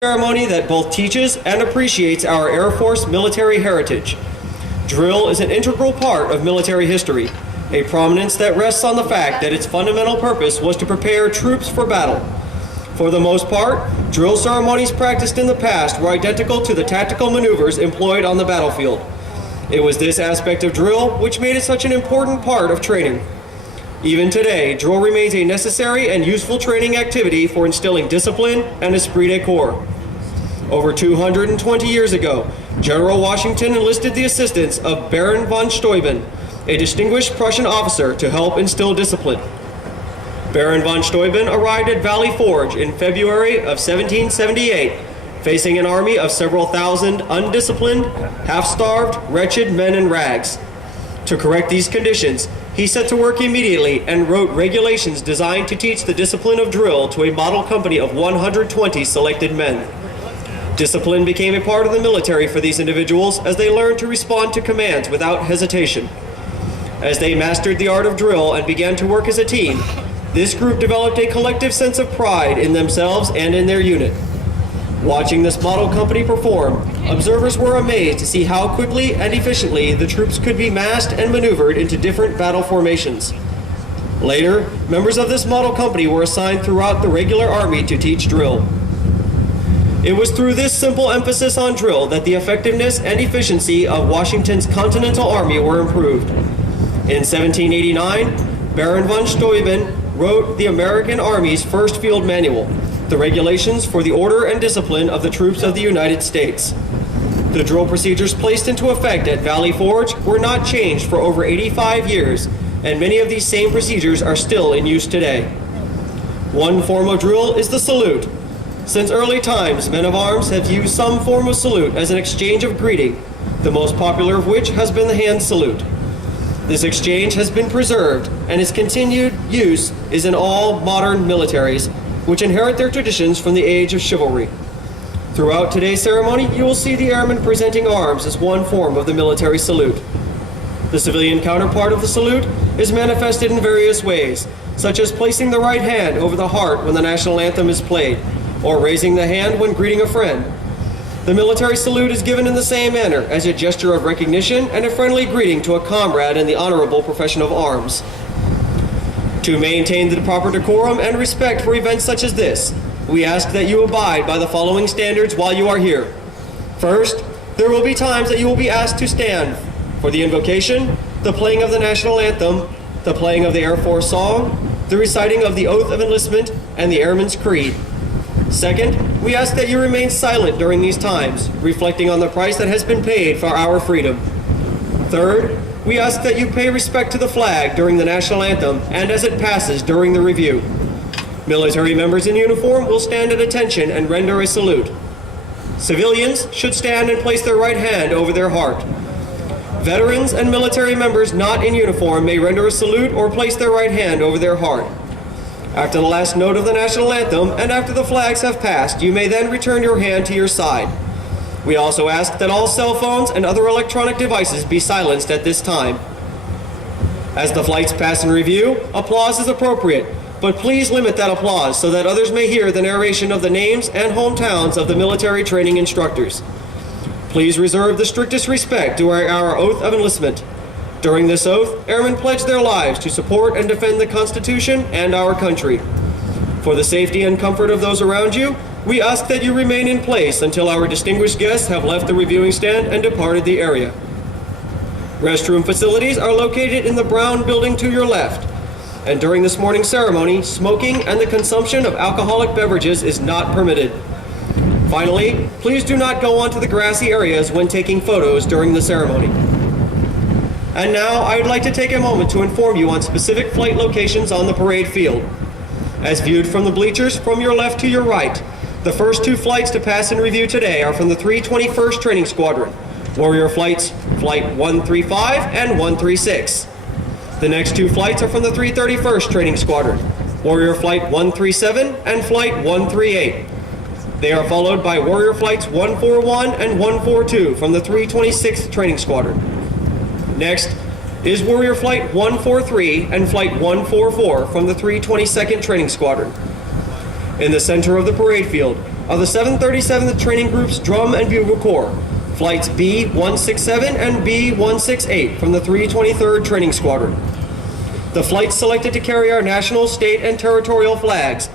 Ceremony that both teaches and appreciates our Air Force military heritage. Drill is an integral part of military history, a prominence that rests on the fact that its fundamental purpose was to prepare troops for battle. For the most part, drill ceremonies practiced in the past were identical to the tactical maneuvers employed on the battlefield. It was this aspect of drill which made it such an important part of training. Even today, drill remains a necessary and useful training activity for instilling discipline and esprit de corps. Over 220 years ago, General Washington enlisted the assistance of Baron von Steuben, a distinguished Prussian officer, to help instill discipline. Baron von Steuben arrived at Valley Forge in February of 1778, facing an army of several thousand undisciplined, half-starved, wretched men in rags. To correct these conditions, he set to work immediately and wrote regulations designed to teach the discipline of drill to a model company of 120 selected men. Discipline became a part of the military for these individuals as they learned to respond to commands without hesitation. As they mastered the art of drill and began to work as a team, this group developed a collective sense of pride in themselves and in their unit. Watching this model company perform, observers were amazed to see how quickly and efficiently the troops could be massed and maneuvered into different battle formations. Later, members of this model company were assigned throughout the regular army to teach drill. It was through this simple emphasis on drill that the effectiveness and efficiency of Washington's Continental Army were improved. In 1789, Baron von Steuben wrote the American Army's first field manual, the regulations for the order and discipline of the troops of the United States. The drill procedures placed into effect at Valley Forge were not changed for over 85 years, and many of these same procedures are still in use today. One form of drill is the salute. Since early times, men of arms have used some form of salute as an exchange of greeting, the most popular of which has been the hand salute. This exchange has been preserved, and its continued use is in all modern militaries, which inherit their traditions from the age of chivalry. Throughout today's ceremony, you will see the airmen presenting arms as one form of the military salute. The civilian counterpart of the salute is manifested in various ways, such as placing the right hand over the heart when the national anthem is played, or raising the hand when greeting a friend. The military salute is given in the same manner, as a gesture of recognition and a friendly greeting to a comrade in the honorable profession of arms. To maintain the proper decorum and respect for events such as this, we ask that you abide by the following standards while you are here. First, there will be times that you will be asked to stand for the invocation, the playing of the national anthem, the playing of the Air Force song, the reciting of the oath of enlistment, and the Airman's Creed. Second, we ask that you remain silent during these times, reflecting on the price that has been paid for our freedom. Third, we ask that you pay respect to the flag during the national anthem and as it passes during the review. Military members in uniform will stand at attention and render a salute. Civilians should stand and place their right hand over their heart. Veterans and military members not in uniform may render a salute or place their right hand over their heart. After the last note of the national anthem and after the flags have passed, you may then return your hand to your side. We also ask that all cell phones and other electronic devices be silenced at this time. As the flights pass in review, applause is appropriate, but please limit that applause so that others may hear the narration of the names and hometowns of the military training instructors. Please reserve the strictest respect during our oath of enlistment. During this oath, airmen pledge their lives to support and defend the Constitution and our country. For the safety and comfort of those around you, we ask that you remain in place until our distinguished guests have left the reviewing stand and departed the area. Restroom facilities are located in the brown building to your left, and during this morning's ceremony, smoking and the consumption of alcoholic beverages is not permitted. Finally, please do not go onto the grassy areas when taking photos during the ceremony. And now, I would like to take a moment to inform you on specific flight locations on the parade field. As viewed from the bleachers from your left to your right, the first two flights to pass in review today are from the 321st Training Squadron, Warrior Flights Flight 135 and 136. The next two flights are from the 331st Training Squadron, Warrior Flight 137 and Flight 138. They are followed by Warrior Flights 141 and 142 from the 326th Training Squadron. Next is Warrior Flight 143 and Flight 144 from the 322nd Training Squadron. In the center of the parade field, of the 737th Training Group's Drum and Bugle Corps, Flights B-167 and B-168 from the 323rd Training Squadron. The flights selected to carry our national, state, and territorial flags